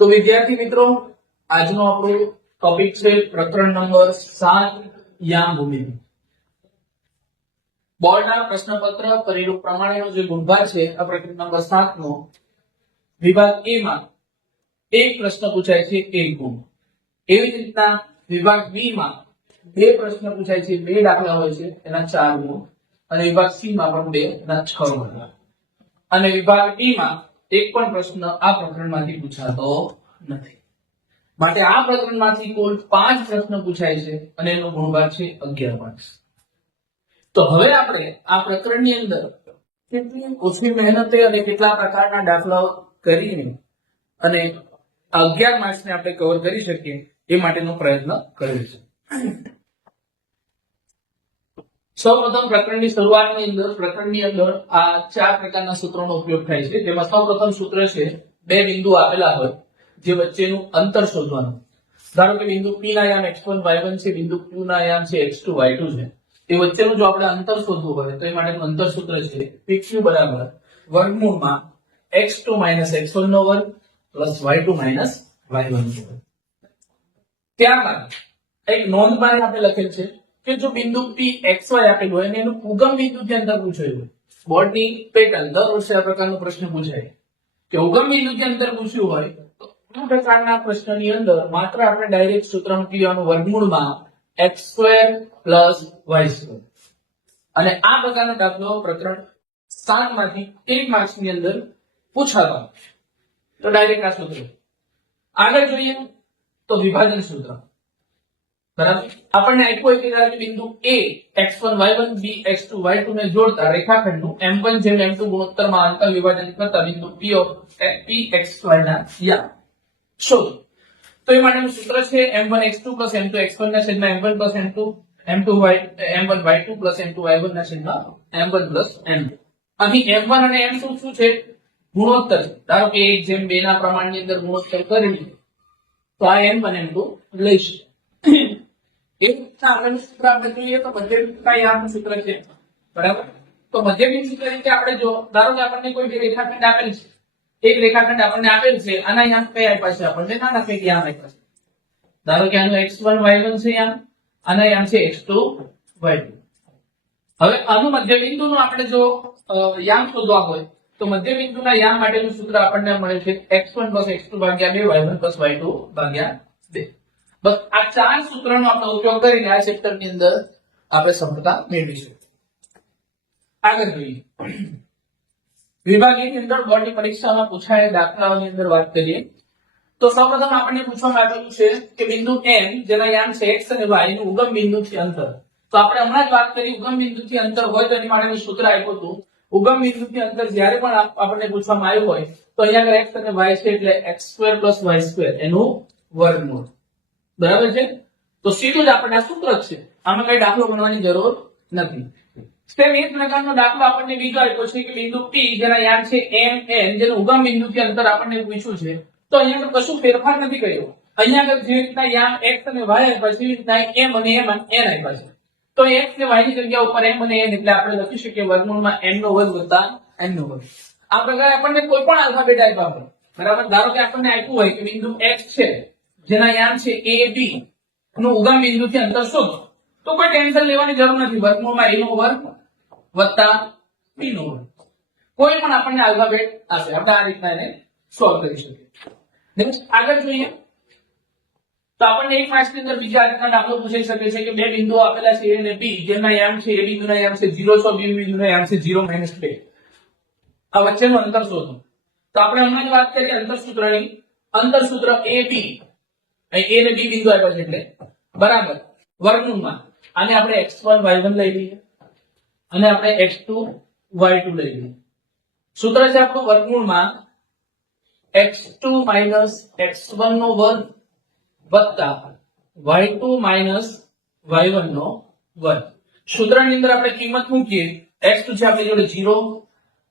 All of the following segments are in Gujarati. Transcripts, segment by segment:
તો વિદ્યાર્થી મિત્રો, આજનો આપણો ટોપિક છે પ્રકરણ નંબર 7 યામ ભૂમિતિ. બોર્ડના પ્રશ્નપત્ર પરિરૂપ પ્રમાણેનો જે ગુણભાર છે આ પ્રકરણ નંબર 7 નો વિભાગ A માં એક પ્રશ્ન પૂછાય છે 1 ગુણ. એવી જ રીતના વિભાગ B માં બે પ્રશ્ન પૂછાય છે, બે દાખલા હોય છે એના 4 ગુણ, અને વિભાગ C માં પણ બે એના 6 ગુણ, અને વિભાગ D માં એક પણ પ્રશ્ન આ પ્રકરણમાંથી પૂછાતો નથી. માટે આ પ્રકરણમાંથી કુલ 5 પ્રશ્ન પૂછાય છે અને એનો ગુણભાર છે 11 માર્ક્સ. તો હવે આપણે આ પ્રકરણની અંદર કેટલી ઓછી મહેનતે અને કેટલા પ્રકારના દાખલાઓ કરીને અને 11 માર્ક્સને આપણે કવર કરી શકીએ એ માટેનો પ્રયત્ન કર્યો છે. સૌપ્રથમ પ્રકરણની શરૂઆતની અંદર પ્રકરણની અંદર આ 4 પ્રકારના સૂત્રોનો ઉપયોગ થાય છે, જેમાં સૌપ્રથમ સૂત્ર છે બે બિંદુ આપેલા હોય જે વચ્ચેનું અંતર શોધવાનું. ધારો કે બિંદુ P ના યામ x1 y1 છે, બિંદુ Q ના યામ છે x2 y2 છે. એ વચ્ચેનું જો આપણે અંતર શોધવું હોય તો એ માટેનું અંતર સૂત્ર છે PQ બરાબર વર્ગમૂળમાં x2 x1 નો વર્ગ પ્લસ y2 y1 નો વર્ગ. ત્યારબાદ એક નોંધ માં આપણે લખેલ છે કે જો બિંદુ P xy આપેલું હોય અને એનું ઉગમ બિંદુથી અંતર પૂછાયું હોય, બોર્ડની પેટર્ન દર વર્ષે આ પ્રકારનો પ્રશ્ન પૂછાય કે ઉગમ બિંદુથી અંતર પૂછ્યું હોય તો આ પ્રકારના પ્રશ્નની અંદર માત્ર આપણે ડાયરેક્ટ સૂત્ર મૂકી દેવાનું વર્ગમૂળમાં x2 y2, અને આ પ્રકારનો દાખલો પ્રકરણ 7 માંથી 1 માર્ક્સ ની અંદર પૂછાતો. તો ડાયરેક્ટ આ સૂત્ર. આગળ જોઈએ તો વિભાજન સૂત્ર. બરાબર, આપણને આપ્યું હોય કે બિંદુ A x1 y1 B x2 y2 ને જોડતા રેખાખંડનું m1 જેમ m2 ગુણોત્તરમાં અંતર વિભાજન કરતા બિંદુ P xy ના યામ શોધો. તો એ માટેનું સૂત્ર છે m1 x2 m2 x1 ના છેદમાં m1 m2 m1 y2 m2 y1 ના છેદમાં m1 m2. અહીં m1 અને m2 શું છે? ગુણોત્તર છે. ધારો કે 1:2 ના પ્રમાણની અંદર ગુણોત્તર કરી તો આ m1 m2 લઈશું. એક આપણે સૂત્ર આપણે જોઈએ તો મધ્યબિંદુના યામનું સૂત્ર છે. બરાબર, તો મધ્યબિંદુ તરીકે આપણે જો ધારો કે આપણને કોઈ રેખાખંડ આપેલ છે, એક રેખાખંડ આપણને આપેલ છે, આના યામ કઈ આપ્યા છે? આપણને નાના કઈ યામ આપ્યા છે. ધારો કે આનું x1 y1 છે યામ, આના યામ છે x2 y2. હવે આનું મધ્યબિંદુનું આપણે જો યામ શોધવા હોય તો મધ્યબિંદુના યામ માટેનું સૂત્ર આપણને મળે છે x1 x2 ભાગ્યા 2 y1 y2 ભાગ્યા 2. બસ આ 4 સૂત્રનો આપણે ઉપયોગ કરીને આ ચેપ્ટરની અંદર આપણે સફળતા મેળવીશું. આગળ જોઈએ વિભાગ A ની અંદર બોર્ડની પરીક્ષામાં પૂછાયેલ દાખલાઓની અંદર વાત કરીએ તો સૌપ્રથમ આપણને પૂછવામાં આવેલું છે કે બિંદુ M જેના યામ છે x અને y નું ઉગમ બિંદુથી અંતર. તો આપણે હમણાં જ વાત કરી ઉગમ બિંદુથી અંતર હોય તો એની માટેનું સૂત્ર આપ્યું હતું. ઉગમ બિંદુથી અંતર જ્યારે પણ આપણને પૂછવામાં આવ્યું હોય તો અહીંયા x અને y છે એટલે x2 y2 એનું વર્ગમૂળ. બરાબર છે, તો સીધું જ આપણને આ સૂત્ર છે, આમાં કઈ દાખલો ગણવાની જરૂર નથી. સેમ એ પ્રકારનો દાખલો આપણને બીજો આપ્યો છે કે બિંદુ P જેના યામ છે M N જેનું ઉગમ બિંદુથી અંતર આપણને પૂછ્યું છે. તો અહીંયા કશું ફેરફાર નથી કર્યો. અહીંયા આગળ જે રીતના યામ x અને y આપ્યા છે એ રીતના M અને n આપ્યા છે. તો x ને y ની જગ્યા ઉપર m અને n એટલે આપણે લખી શકીએ વર્ગમૂળમાં n નો વર્ગ વત્તા n નો વર્ગ. આ પ્રકારે આપણને કોઈ પણ આલ્ફાબેટ આપ્યા હોય, બરાબર, ધારો કે આપણને આપ્યું હોય કે બિંદુ x છે જેના યામ છે a b નું ઉગમ બિંદુથી અંતર શોધો, તો કોઈ ટેન્શન લેવાની જરૂર નથી. વર્ગમૂળમાં a નો વર્ગ વત્તા b નો વર્ગ, કોઈ પણ આપણને આલ્ફાબેટ આપે, આપણે આ રીતના એને સોલ્વ કરી શકીએ. નેક્સ્ટ આગળ જોઈએ તો આપણને 1 માર્ક્સ ની અંદર બીજા રીતના દાખલો પૂછાઈ શકે છે કે બે બિંદુઓ આપેલા છે a અને b જેના યામ છે a બિંદુના યામ છે 0 6 b બિંદુના યામ છે 0 -2. આ વચ્ચેનું અંતર શોધો. તો આપણે હમણાં જ વાત કરી અંતર સૂત્રની. અંતર સૂત્ર ab, અહીં a અને b બિંદુ આપ્યા છે એટલે બરાબર વર્ગમૂળમાં આને આપણે x1 y1 લઈ લઈએ અને આપણે x2 y2 લઈ લઈએ. સૂત્ર છે આપણું વર્ગમૂળમાં x2 x1 નો વર્ગ વત્તા y2 y1 નો વર્ગ. સૂત્રની અંદર આપણે કિંમત મૂકીએ, x2 છે આપણી જોડે 0,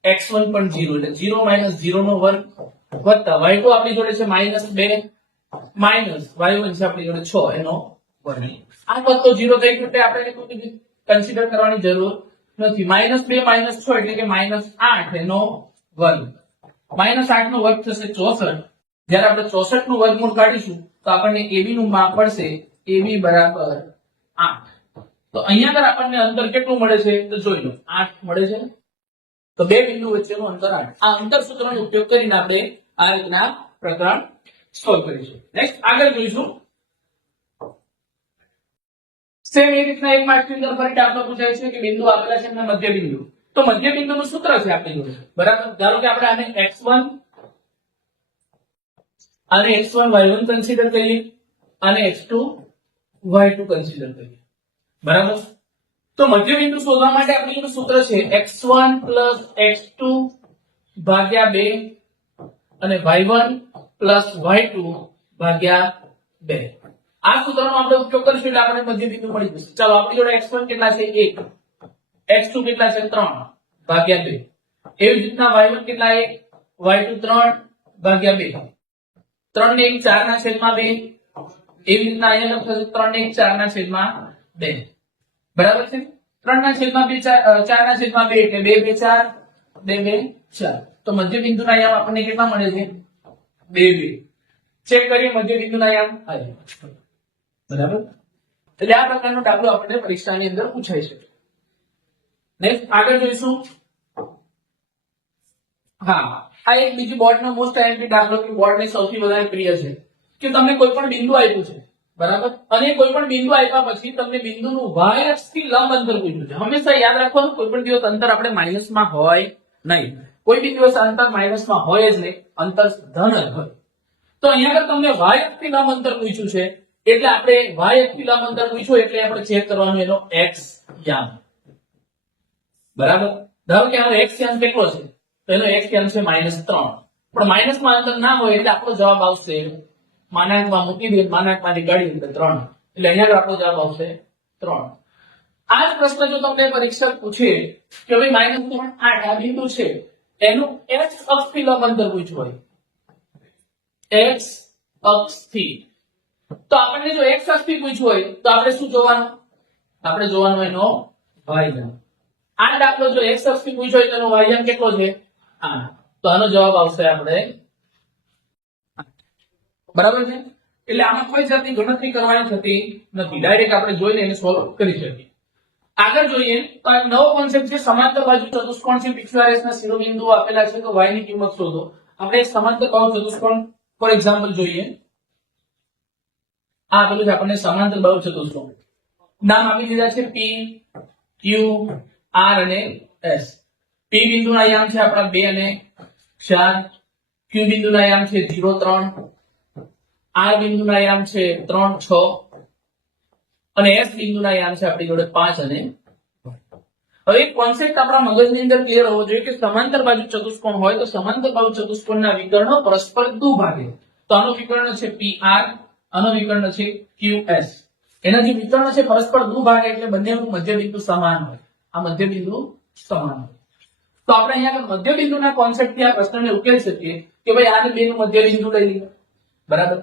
x1 પણ 0 એટલે 0 0 નો વર્ગ વત્તા y2 આપણી જોડે છે -2 માઇનસ y1 છે આપણી જોડે 6 એનો વર્ગ. આ પદ તો 0 થઈ ગયું એટલે આપણે કન્સિડર કરવાની જરૂર નથી. -2 -6 એટલે કે -8 એનો વર્ગ. -8 નો વર્ગ થશે 64 જ્યારે આપણે 64 નું વર્ગમૂળ કાઢીશું તો આપણને AB નું માપ પડશે AB બરાબર 8. તો અહીંયા આગળ આપણને અંતર કેટલું મળે છે તો જોઈ લો 8 મળે છે. તો બે બિંદુ વચ્ચેનું અંતર 8. આ અંતર સૂત્રનો ઉપયોગ કરીને આપણે આ રીતના પ્રકરણ સોલ્વ કરીશું. નેક્સ્ટ આગળ જોઈશું. સેમ એ રીતના એક માર્ક્સની અંદર ફરી દાખલો પૂછાય છે કે બિંદુ આપેલા છે એમના મધ્ય બિંદુ. તો મધ્ય બિંદુનું સૂત્ર છે આપણી જોડે, બરાબર. ધારો કે આપણે આને x1 અને x1 y1 કન્સિડર કરીએ અને x2 y2 કન્સિડર કરીએ, બરાબર. તો મધ્ય બિંદુ શોધવા માટે આપણી જોડે સૂત્ર છે x1 x2 ભાગ્યા 2 અને y1 y2 ભાગ્યા 2. આ સૂત્રનો આપણે ઉપયોગ કરીશું એટલે આપણે મધ્ય બિંદુ મળી જશે. ચાલો આપણી જોડે x1 કેટલા છે 1, x2 કેટલા છે 3 ભાગ્યા 2. એવી જ રીતના y1 કેટલા 1, y2 3 ભાગ્યા 2. 3 ને 1 4 ના છેદમાં 2. એવી રીતના અહીંયા લખશે 3 ને 1 4 ના છેદમાં 2. બરાબર છે. 3 ના છેદમાં 2 4 ના છેદમાં 2 એટલે 2 2 4 2 2 4. તો મધ્ય બિંદુના આયામ આપણને કેટલા મળે છે 2 2. ચેક કરીએ મધ્ય બિંદુના આયામ આવ્યા, બરાબર. એટલે આ પ્રકારનો દાખલો આપણને પરીક્ષાની અંદર પૂછાય છે. નેક્સ્ટ આગળ જોઈશું. હા, આ એક બીજી બોર્ડનો મોસ્ટ આઈએમપી દાખલો કે બોર્ડને સૌથી વધારે પ્રિય છે કે તમને કોઈ પણ બિંદુ આપ્યું છે, બરાબર, અને કોઈ પણ બિંદુ આપ્યા પછી તમને બિંદુનું y અક્ષથી લંબ અંતર પૂછ્યું છે. હંમેશા યાદ રાખવાનું કોઈ પણ દિવસ અંતર આપણે માઈનસમાં હોય નહીં. કોઈ બી દિવસ અંતર માઈનસમાં હોય જ નહીં, અંતર ધન જ હોય. તો અહીંયા આગળ તમને y અક્ષથી લંબ અંતર પૂછ્યું છે એટલે આપણે y અક્ષથી લંબ અંતર પૂછ્યું એટલે આપણે ચેક કરવાનું એનો x યામ, બરાબર. ધારો કે આનો x યામ કેટલો છે તો એનો x યામ છે -3. પણ માઈનસમાં અંતર ના હોય એટલે આપણો જવાબ આવશે માનાંકમાં મૂકી દે, માનાંકમાંથી કાઢી એટલે 3. એટલે અહીંયા આગળ આપણો જવાબ આવશે 3. આ જ પ્રશ્ન જો તમને પરીક્ષક પૂછે કે ભાઈ -3 8 આ બિંદુ છે એનું x અક્ષથી લંબ અંતર પૂછ્યું હોય, x અક્ષથી, તો આપણને જો x અક્ષથી પૂછ્યું હોય તો આપણે શું જોવાનું, આપણે જોવાનું એનો y યામ. આ દાખલો જો x અક્ષથી પૂછ્યો હોય તો એનો y યામ કેટલો છે 8. તો આનો જવાબ આવશે આપણે 8. બરાબર છે. એટલે આમાં કોઈ જાતની ગણતરી કરવાની થતી નથી, ડાયરેક્ટ આપણે જોઈને એને સોલ્વ કરી શકીએ. આગળ જોઈએ તો આ નવો કોન્સેપ્ટ છે સમાંતર બાજુ ચતુષ્કોણ છે. PQRS ના શિરોબિંદુઓ આપેલા છે તો y ની કિંમત શોધો. આપણે એક સમાંતર બાહુ ચતુષ્કોણ ફોર એક્ઝામ્પલ જોઈએ. આ પેલું છે આપણને સમાંતર બાહુ ચતુષ્કોણ. નામ આપી દીધા છે P, Q, R અને S. P બિંદુના આયામ છે આપણા 2 અને 4. Q બિંદુના આયામ છે 0 3. R બિંદુના આયામ છે 3 6 અને S બિંદુના આયામ છે આપણી જોડે 5 અને 1. હવે એક કોન્સેપ્ટ આપણા મગજની અંદર ક્લિયર હોવો જોઈએ કે સમાંતર બાજુ ચતુષ્કોણ હોય તો સમાંતર બાજુ ચતુષ્કોણના વિકર્ણો પરસ્પર દુભાગે. તો આનો વિકર્ણ છે PR, આનો વિકર્ણ છે QS. એના જે વિકર્ણ છે પરસ્પર દુભાગે એટલે બંનેનું મધ્ય બિંદુ સમાન હોય. આ મધ્ય બિંદુ સમાન હોય. તો આપણે અહીંયા મધ્ય બિંદુના કોન્સેપ્ટથી આ પ્રશ્નને ઉકેલી શકીએ કે ભાઈ આને બેનું મધ્ય બિંદુ લઈ લઈએ, બરાબર,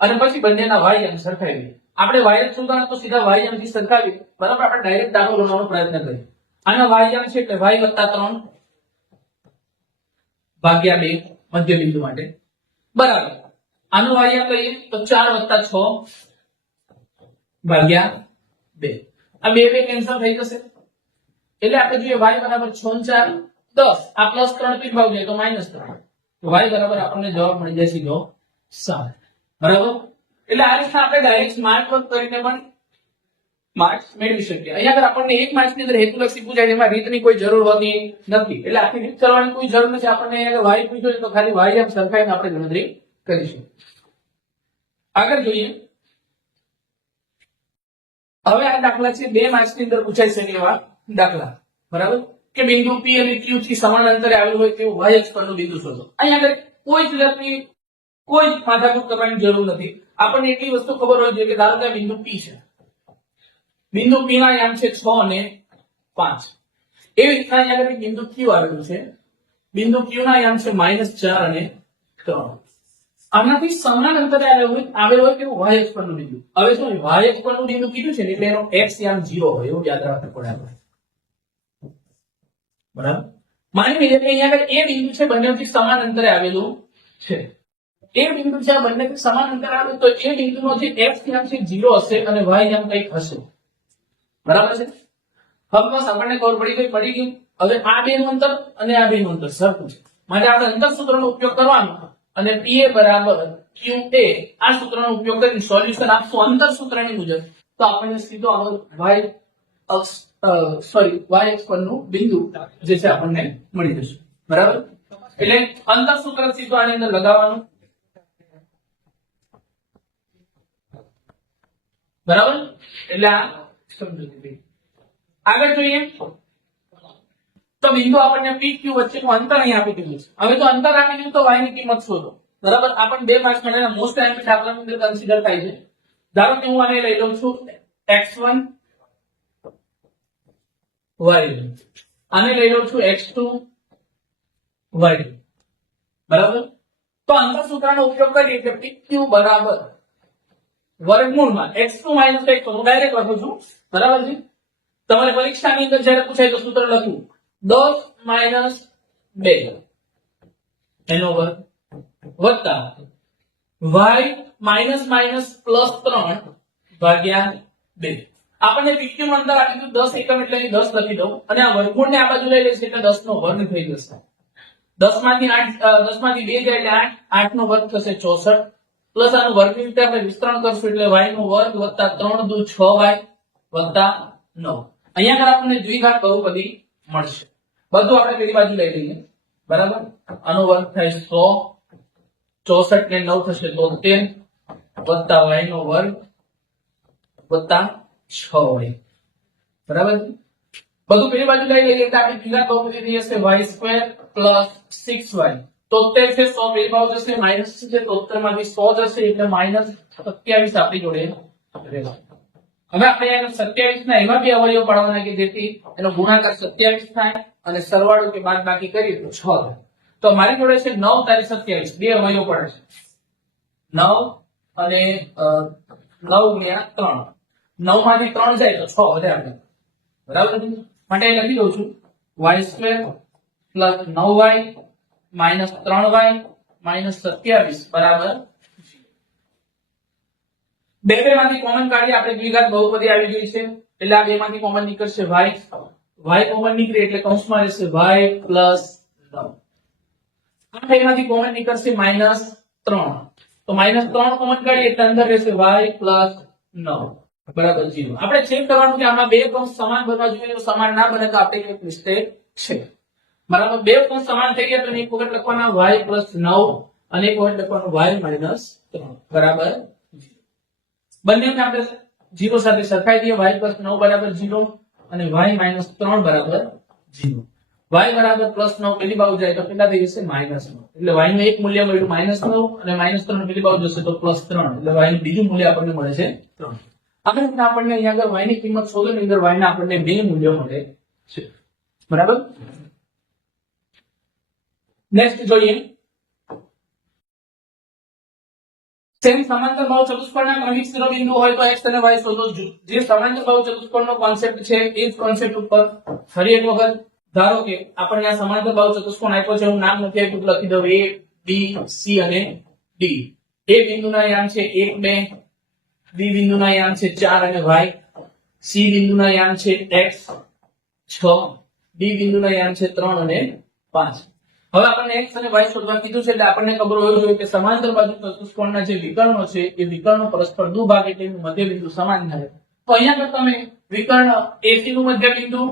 અને પછી બંનેના y યામ સરખાવીએ. આપણે y યામ શોધવાના તો સીધા y યામથી સરખાવીએ, બરાબર. આપણે ડાયરેક્ટ દાખલો ગણવાનો પ્રયત્ન કરીએ. આના y યામ છે એટલે y + 3 ભાગ્યા 2 મધ્ય બિંદુ માટે, બરાબર. આનો y યામ લઈએ તો 4 + 6 ભાગ્યા 2. આ 2 2 કેન્સલ થઈ જશે એટલે આપણે જોઈએ y બરાબર 6 × 4 10. આ +3 થી ભાગ જાય તો -3. તો y બરાબર આપણને જવાબ મળી જાય સીધો 7, બરાબર. એટલે આ રીતના આપણે ડાયરેક્ટ સ્માર્ટ વર્ક કરીને પણ માર્ક્સ મેળવી શકીએ. અહીંયા આગળ આપણને એક માર્ક્સની અંદર હેતુલક્ષી પૂછાય એમાં રીતની કોઈ જરૂર હોતી નથી, એટલે આખી રીત કરવાની કોઈ જરૂર નથી. આપણને અહીંયા y પૂછ્યો છે તો ખાલી y યામ સરખાઈને આપણે ગણતરી કરીશું. આગળ જોઈએ. હવે આ દાખલા છે 2 માર્ક્સની અંદર પૂછાઈ શકે એવા દાખલા, બરાબર, કે બિંદુ P અને Q થી સમાન અંતરે આવેલું હોય તેવું y અક્ષ પરનું બિંદુ શોધો. અહીંયા આગળ કોઈ જ જાતની કોઈ માથાકૂટ કરવાની જરૂર નથી. આપણને એટલી વસ્તુ ખબર હોય જોઈએ કે ધારો કે બિંદુ P છે, બિંદુ P ના યામ છે 6 અને 5. એવી રીતના અહીંયા આગળ બિંદુ Q આવેલું છે, બિંદુ Q ના યામ છે -4 અને 3. આનાથી સમાન અંતરે આવેલું હોય તેવું y અક્ષ પરનું બિંદુ. હવે શું y અક્ષ પરનું બિંદુ કીધું છે ને એટલે એનો x યામ 0 હોય એવું યાદ રાખવું પડે આપણે, બરાબર. માની લઈએ કે અહીંયા આગળ એ બિંદુ છે બંનેથી સમાન અંતરે આવેલું છે. એ બિંદુ જ્યાં બંનેથી સમાન અંતર આવે તો એ બિંદુનો જે x યામ છે 0 હશે અને y યામ કંઈક હશે. બરાબર છે? હવે બસ આપણને ખબર પડી ગઈ. હવે આ બેનું અંતર અને આ બેનું અંતર સરખું છે. માટે આપણે અંતર સૂત્રનો ઉપયોગ કરવાનો અને PA બરાબર QA આ સૂત્રનો ઉપયોગ કરીને સોલ્યુશન આપશું અંતર સૂત્રની મુજબ તો આપણને સીધો આગળ y અક્ષ y અક્ષ પરનું બિંદુ જે છે આપણને મળી જશે. બરાબર? એટલે અંતર સૂત્ર સીધો આની અંદર લગાવવાનું. બરાબર? એટલે આ સમજી આગળ જોઈએ તો બિંદુ આપણને PQ વચ્ચેનું અંતર અહીં આપી દીધું છે. હવે તો અંતર આપી દીધું તો y ની કિંમત શોધો. બરાબર? આપણને બે માર્ક્સ મળેલા મોસ્ટ ટાઈમ દાખલાની અંદર કન્સિડર થાય છે. ધારો કે હું આને લઈ લઉં છું x1 y1 આને લઈ લઉં છું x2 y2. બરાબર? તો અંતર સૂત્રનો ઉપયોગ કરીએ કે PQ બરાબર વર્ગમૂળમાં x2 - x હું ડાયરેક્ટ લખું છું. બરાબર છે? તમારે પરીક્ષાની અંદર જ્યારે પૂછાય તો સૂત્ર લખવું 10 - 2 એનો વર્ગ વત્તા y -3 ભાગ્યા 2. આપણને PQ નું અંતર આપ્યું 10 એકમ એટલે 10 લખી દઉં અને આ વર્ગમૂળને આ બાજુ લઈ લેશે એટલે 10 નો વર્ગ થઈ જશે. 10 માંથી 2 જાય એટલે 8 8 નો વર્ગ થશે 64 પ્લસ આનું વર્ગની રીતે આપણે વિસ્તરણ કરશું એટલે y નો વર્ગ વત્તા 3 દુ 6y વત્તા 9. અહીંયા આગળ આપણને દ્વિઘાત બહુપદી મળશે. બધું આપણે પેલી બાજુ લઈ લઈએ. બરાબર? આનો વર્ગ થાય 100 64 ને 9 થશે 73 વત્તા y નો વર્ગ વત્તા 6y. બરાબર? બધું પેલી બાજુ લઈ લઈએ એટલે આપણી દ્વિઘાત બહુપદી થઈ જશે y² + 6y. 73 છે 100 પેલી બાજુ જશે માઈનસ છે 73 માંથી 100 જશે એટલે -27 આપણી જોડે રહેશે. હવે આપણે એને 27 ના એવા બે અવયવ પાડવાના કે જેથી એનો ગુણાકાર 27 થાય અને સરવાળો કે બાદબાકી કરીએ તો 6 થાય. તો મારી જોડે છે 9 તારી 27 બે અવયવ પડે છે. 9 અને 9 ગુણ્યા 3 9 માંથી 3 જાય તો 6 વધે આપણે. બરાબર છે? માટે લખી દઉં છું y² + 9y - 3y - 27 બરાબર બે માંથી કોમન કાઢી આપણે દ્વિઘાત બહુપદી આવી ગઈ છે એટલે આ બે માંથી કોમન નીકળશે y કોમન નીકળે એટલે કૌંસમાં રહેશે y + 9. આ બે માંથી કોમન નીકળશે -3 તો -3 કોમન કાઢીએ એટલે અંદર રહેશે y + 9 બરાબર 0. આપણે ચેક કરવાનું કે આમાં બે કૌંસ સમાન બનવા જોઈએ તો સમાન ના બને તો આપણે એક મિસ્ટેક છે. બરાબર? બે કૌંસ સમાન થઈ ગયા તો એક વખત લખવાના y + 9 અને એક વખત લખવાનું y - 3 બરાબર બંનેને આપણે 0 સાથે સરખાઈ દઈએ y + 9 બરાબર 0 અને y - 3 બરાબર 0. y બરાબર +9 પેલી બાજુ જાય તો કેટલા થઈ જશે -9 એટલે y નું એક મૂલ્ય મળ્યું -9 અને -3 પેલી બાજુ જશે તો +3 એટલે y નું બીજું મૂલ્ય આપણને મળે છે 3. આગળ આપણને અહીંયા આગળ y ની કિંમત શોધવાની અંદર y ના આપણને બે મૂલ્યો મળે છે. બરાબર? નેક્સ્ટ જોઈએ સેમ સમાંતર બાહુ ચતુષ્કોણના ક્રમિક શિરોબિંદુ હોય તો x અને y શોધો. જે સમાંતર બાહુ ચતુષ્કોણનો કોન્સેપ્ટ છે એ જ કોન્સેપ્ટ ઉપર ફરી એક વખત ધારો કે આપણને આ સમાંતર બાહુ ચતુષ્કોણ આપ્યો છે હું નામ નથી આપ્યું લખી દઉં a b c અને d. a બિંદુના યામ છે 1 2 b બિંદુના યામ છે 4 અને y c બિંદુના યામ છે x 6 d બિંદુના યામ છે 3 અને 5. હવે આપણને x અને y શોધવા કીધું છે એટલે આપણને ખબર હોવી જોઈએ કે સમાંતર બાજુ ચતુષ્કોણના જે વિકર્ણો છે એ વિકર્ણો પરસ્પર દુભાગે એટલે એનું મધ્યબિંદુ સમાન થાય. તો અહીંયા આગળ તમે વિકર્ણ AC નું મધ્યબિંદુ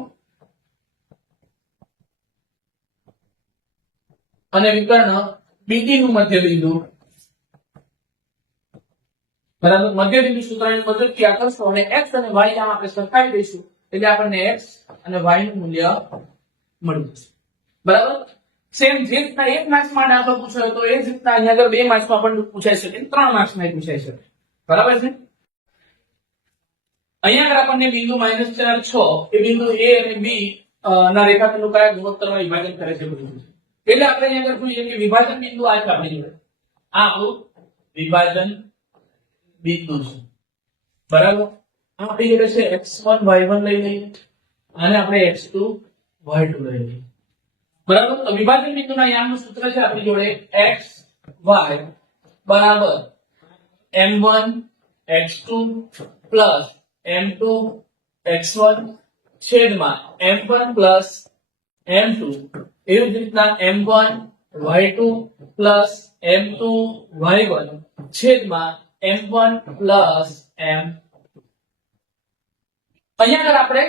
અને વિકર્ણ BD નું મધ્યબિંદુ બરાબર મધ્યબિંદુ સૂત્રની મદદથી આ કરશો અને x અને y આમ આપણે સરખાવી દઈશું એટલે આપણને x અને y નું મૂલ્ય મળી જશે. બરાબર? સેમ જે રીતના એક માર્ક્સમાં દાખલો પૂછાયો તો એ જ રીતના અહીંયા આગળ બે માર્ક્સમાં પણ પૂછાઈ શકે 3 માર્ક્સમાં પૂછાઈ શકે. બરાબર છે? અહીંયા આગળ આપણને બિંદુ -4 6 એ બિંદુ a અને b ના રેખાખંડનું કયા ગુણોત્તરમાં વિભાજન કરે છે બધું એટલે આપણે અહીંયા આગળ જોઈએ કે વિભાજન બિંદુ આ છે આપણી જોડે આ આપણું વિભાજન બિંદુ છે. બરાબર? આ આપણી જોડે છે x1 y1 લઈ લઈએ અને આપણે x2 y2 લઈ લઈએ. બરાબર? તો વિભાજન બિંદુના યામનું સૂત્ર છે આપણી જોડે x y બરાબર m1 x2 plus m2 x1 છેદમાં m1 પ્લસ m2 એવી જ રીતના m1 y2 plus m2 y1 છેદમાં m1 પ્લસ m. અહીંયા આગળ આપણે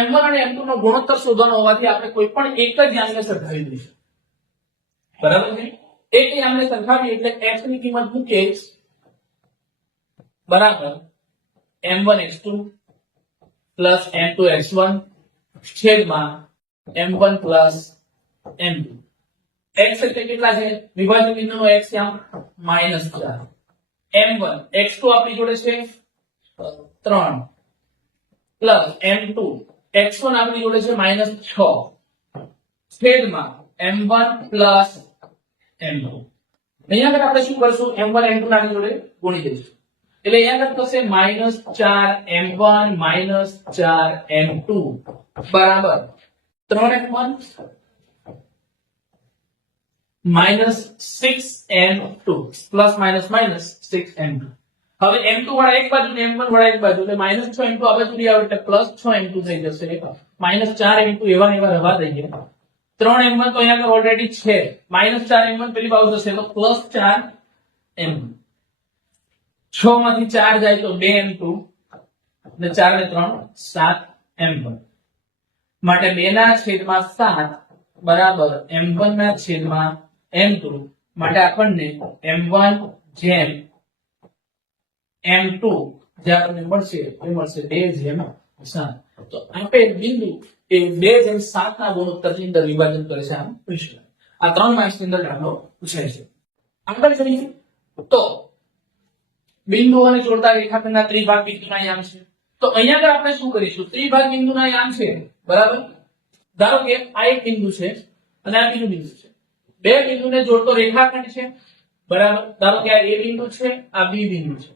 m1 અને m2 નો ગુણોત્તર શોધવાનો હોવાથી આપણે કોઈ પણ એક જ યામને સરખાવી દઈશું. બરાબર છે? એક યામને સરખાવીએ એટલે x ની કિંમત મૂકીએ બરાબર m1 x2 plus m2 x1 છેદમાં m1 પ્લસ m2. x એટલે કેટલા છે? વિભાજક બિંદુનો x યામ -4. m1 x2 આપણી જોડે છે 3 પ્લસ m2 x1 આપણી જોડે છે -6 છેદમાં m1 પ્લસ m2. અહીંયા આગળ આપણે શું કરશું? m1 m2 ના જોડે ગુણી દઈશું એટલે અહીંયા આગળ થશે -4m1 -4m2 બરાબર 3m1 -6m2 plus minus minus 6m2. હવે m2 વાળા એક બાજુ ને m1 વાળા એક બાજુ એટલે -6m2 આ બાજુ લઈ આવે એટલે +6m2 થઈ જશે. -4m2 એવા ને એવા રહેવા દઈએ. 3m1 તો અહીંયા આગળ ઓલરેડી છે. -4m1 પેલી બાજુ જશે તો +4m2. 6 માંથી 4 જાય તો 2m2 અને 4 ને 3 7m1 માટે 2/7 બરાબર m1 ના છેદમાં m2 માટે આપણને m1 જેમ m2 જે આપણને મળશે એ મળશે 2/7. તો આપેલ બિંદુ એ 2/7 ના ગુણોત્તરની અંદર વિભાજન કરે છે. આમ પૂછે આ 3 માર્ક્સની અંદર દાખલો પૂછાય છે. આગળ જોઈએ તો બિંદુઓને જોડતા રેખાખંડના ત્રિભાગ બિંદુના યામ છે. તો અહીંયા આગળ આપણે શું કરીશું? ત્રિભાગ બિંદુના યામ છે બરાબર. ધારો કે આ એક બિંદુ છે અને આ બીજું બિંદુ છે. બે બિંદુને જોડતો રેખાખંડ છે બરાબર. ધારો કે આ a બિંદુ છે, આ b બિંદુ છે.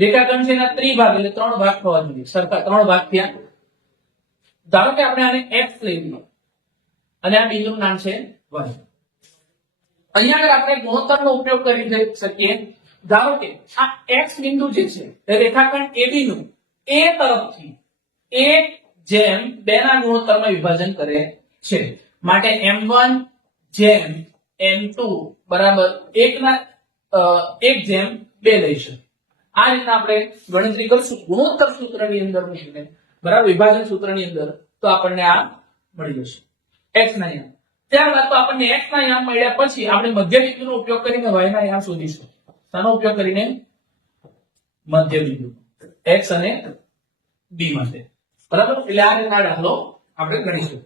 રેખાખંડ છે એના ત્રિભાગ એટલે 3 ભાગ થવા જોઈએ. સરખા 3 ભાગ થયા. ધારો કે આપણે આને x લઈ લઈએ અને આ બિંદુનું નામ છે y. અહીંયા આગળ આપણે ગુણોત્તરનો ઉપયોગ કરી શકીએ. ધારો કે આ x બિંદુ જે છે એ રેખાખંડ AB નું a તરફથી 1/2 ના ગુણોત્તરમાં વિભાજન કરે છે. માટે m1 જેમ m2 બરાબર 1/2 લઈશું. આ રીતના આપણે ગણતરી કરશું ગુણોત્તર સૂત્રની અંદર મૂકીને બરાબર વિભાજન સૂત્રની અંદર તો આપણને આ મળી જશે x ના યામ. ત્યારબાદ તો આપણને x ના યામ મળ્યા પછી આપણે મધ્ય બિંદુનો ઉપયોગ કરીને y ના યામ શોધીશું. શાનો ઉપયોગ કરીને? મધ્ય બિંદુ x અને b માટે બરાબર. એટલે આ રીતના દાખલો આપણે ગણીશું.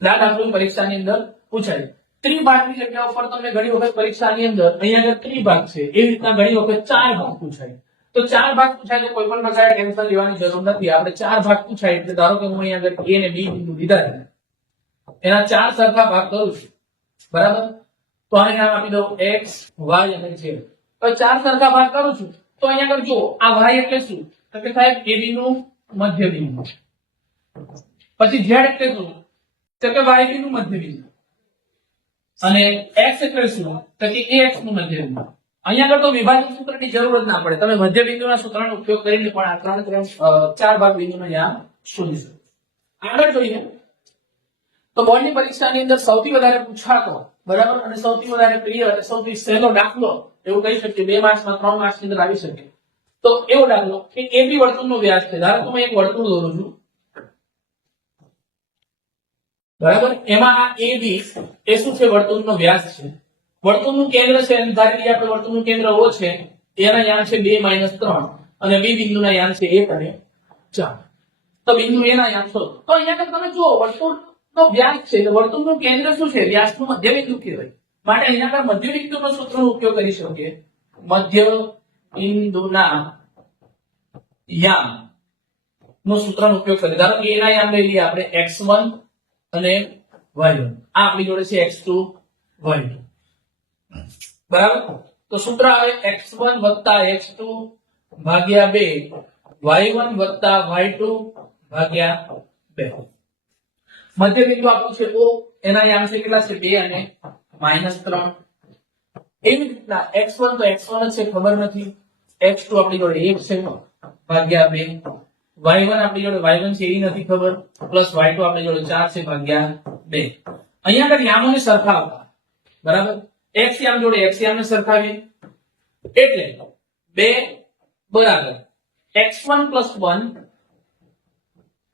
આ દાખલો પરીક્ષાની અંદર પૂછાય. ત્રિભાગની જગ્યા ઉપર તમને ઘણી વખત પરીક્ષાની અંદર અહીંયા આગળ ત્રિભાગ છે એવી રીતના ઘણી વખત 4 ભાગ પૂછાય. તો 4 ભાગ પૂછાય તો કોઈ પણ પ્રકારે ટેન્શન લેવાની જરૂર નથી. આપણે 4 ભાગ પૂછાય એટલે ધારો કે હું અહીંયા આગળ a અને b બિંદુ લીધા છે એના 4 સરખા ભાગ કરું છું બરાબર. તો આને નામ આપી દઉં x y અને z. તો 4 સરખા ભાગ કરું છું તો અહીંયા આગળ જો આ y એટલે શું? તો કે સાહેબ a નું મધ્ય બિંદુ. પછી z એટલે શું? તો કે y નું મધ્ય બિંદુ. અને x એટલે શું? તો કે ax નું મધ્ય બિંદુ. અહીંયા આગળ તો વિભાજન સૂત્રની જરૂર જ ના પડે. તમે મધ્ય બિંદુના સૂત્રનો ઉપયોગ કરીને પણ આ 4 ભાગ બિંદુનો યામ શોધી શકો. આગળ જોઈએ તો બોર્ડની પરીક્ષાની અંદર સૌથી વધારે પૂછાતો બરાબર અને સૌથી વધારે પ્રિય અને સૌથી સહેલો દાખલો એવું કહી શકીએ 2 માર્ક્સમાં 3 માર્ક્સની અંદર આવી શકે તો એવો દાખલો કે AB વર્તુળનો વ્યાસ છે. ધારો કે હું એક વર્તુળ દોરું છું બરાબર. એમાં આ AB એ શું છે? વર્તુળનો વ્યાસ છે. વર્તુળનું કેન્દ્ર છે અને ધારી લઈએ આપણે વર્તુળનું કેન્દ્ર O છે એના યામ છે 2 - 3 અને B બિંદુના યામ છે 1 અને 4. તો બિંદુ A ના યામ શોધો. તો અહીંયા તમે જુઓ વર્તુળનો વ્યાસ છે તો વર્તુળનું કેન્દ્ર શું છે? વ્યાસનું મધ્ય બિંદુ કહેવાય. માટે અહીંયા આગળ મધ્ય બિંદુનો સૂત્રનો ઉપયોગ કરી શકીએ. મધ્ય બિંદુના યામ નો સૂત્રનો ઉપયોગ કરીએ. ધારો કે A ના યામ લઈ લઈએ આપણે x1 અને y1. આ આપણી જોડે છે x2 y2 બરાબર. તો સૂત્ર આવે x1 + x2 ભાગ્યા 2 y1 + y2 ભાગ્યા 2. મધ્ય બિંદુ આપણું છે O. એના યામ છે કેટલા છે? 2 અને -3. એવી રીતના x1 તો x1 જ છે, ખબર નથી. x2 આપણી જોડે 1 છે ભાગ્યા 2. y1 આપણી જોડે y1 છે એ નથી ખબર, પ્લસ y2 આપણી જોડે 4 છે ભાગ્યા 2. અહીંયા આગળ યામોને સરખાવતા, બરાબર. x યામ જોડે x યામને સરખાવીએ એટલે 2 બરાબર x1 + 1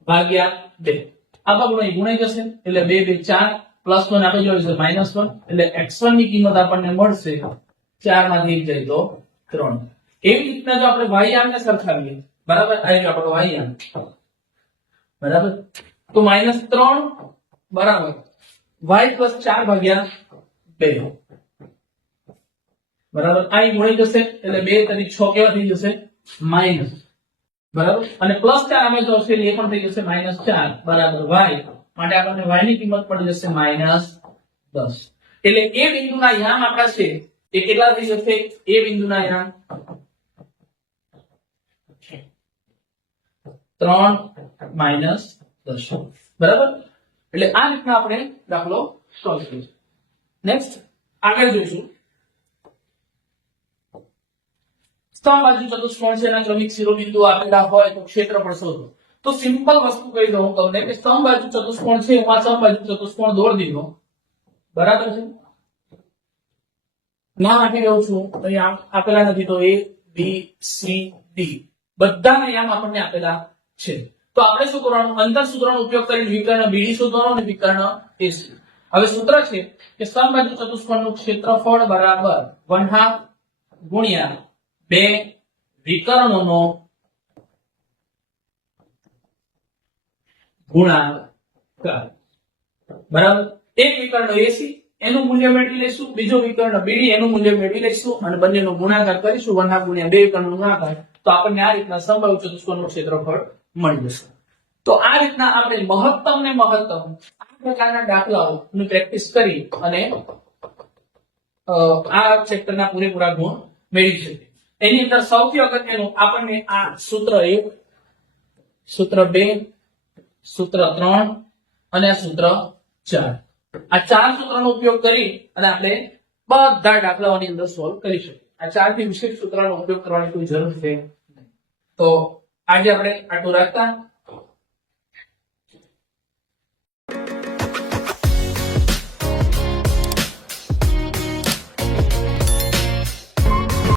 ભાગ્યા 2. આ બાજુ ગુણાઈ જશે એટલે 2 2 4 +1 આપણે જોયું છે -1 એટલે x1 ની કિંમત આપણને મળશે 4 માંથી 1 જાય તો 3. એવી રીતના જો આપણે y યામને સરખાવીએ, બરાબર, આ રહ્યો આપણો y યામ, બરાબર, તો -3 બરાબર y + 4 ભાગ્યા 2, બરાબર. આ ગુણાઈ જશે એટલે 2 તરી 6 કેવા થઈ જશે માઈનસ, બરાબર, અને +4 અમે જો છે એ પણ થઈ જશે -4 બરાબર y, માટે આપણને y ની કિંમત પડી જશે -10. એટલે એ બિંદુના યામ આપણા છે એ કેટલા થઈ જશે? એ બિંદુના યામ 3 - 10, બરાબર. એટલે આ રીતના આપણે દાખલો સોલ્વ કરીશું. નેક્સ્ટ આગળ જોઈશું. સમબાજુ ચતુષ્કોણ છે એના ક્રમિક શિરોબિંદુ આપેલા હોય તો ક્ષેત્રફળ શોધો. તો સિમ્પલ વસ્તુ કહી દઉં તમને કે સમબાજુ ચતુષ્કોણ છે એમાં સમબાજુ ચતુષ્કોણ દોરી દીધો, બરાબર છે. નામ આપી દઉં છું, અહીંયા આપેલા નથી તો A B C D બધાના યામ આપણને આપેલા છે. તો આપણે શું કરવાનું? અંતર સૂત્રનો ઉપયોગ કરીને વિકર્ણ BD શોધવાનું અને વિકર્ણ AC. હવે સૂત્ર છે કે સમબાજુ ચતુષ્કોણનું ક્ષેત્રફળ બરાબર 1/2 ગુણ્યા 2 વિકર્ણોનો ગુણાકાર, બરાબર. એક વિકર્ણ AC એનું મૂલ્ય મેળવી લઈશું, બીજો વિકર્ણ BD એનું મૂલ્ય મેળવી લઈશું અને બંનેનો ગુણાકાર કરીશું 1/2 ગુણ્યા 2 વિકર્ણનો ગુણાકાર, તો આપણને આ રીતના સમબાજુ ચતુષ્કોણનું ક્ષેત્રફળ મળી જશે. તો આ રીતના આપણે મહત્તમ ને મહત્તમ આ પ્રકારના દાખલાઓની પ્રેક્ટિસ કરી અને આ ચેપ્ટરના પૂરેપૂરા ગુણ મેળવી શકીએ. એની અંદર સૌથી અગત્યનું આપણને આ સૂત્ર 1, સૂત્ર 2, સૂત્ર 3 અને આ સૂત્ર 4, આ 4 સૂત્રનો ઉપયોગ કરી અને આપણે બધા દાખલાઓની અંદર સોલ્વ કરી શકીએ. આ 4 થી વિશેષ સૂત્રનો ઉપયોગ કરવાની કોઈ જરૂર છે નહીં. તો આજે આપણે આટલું રાખતા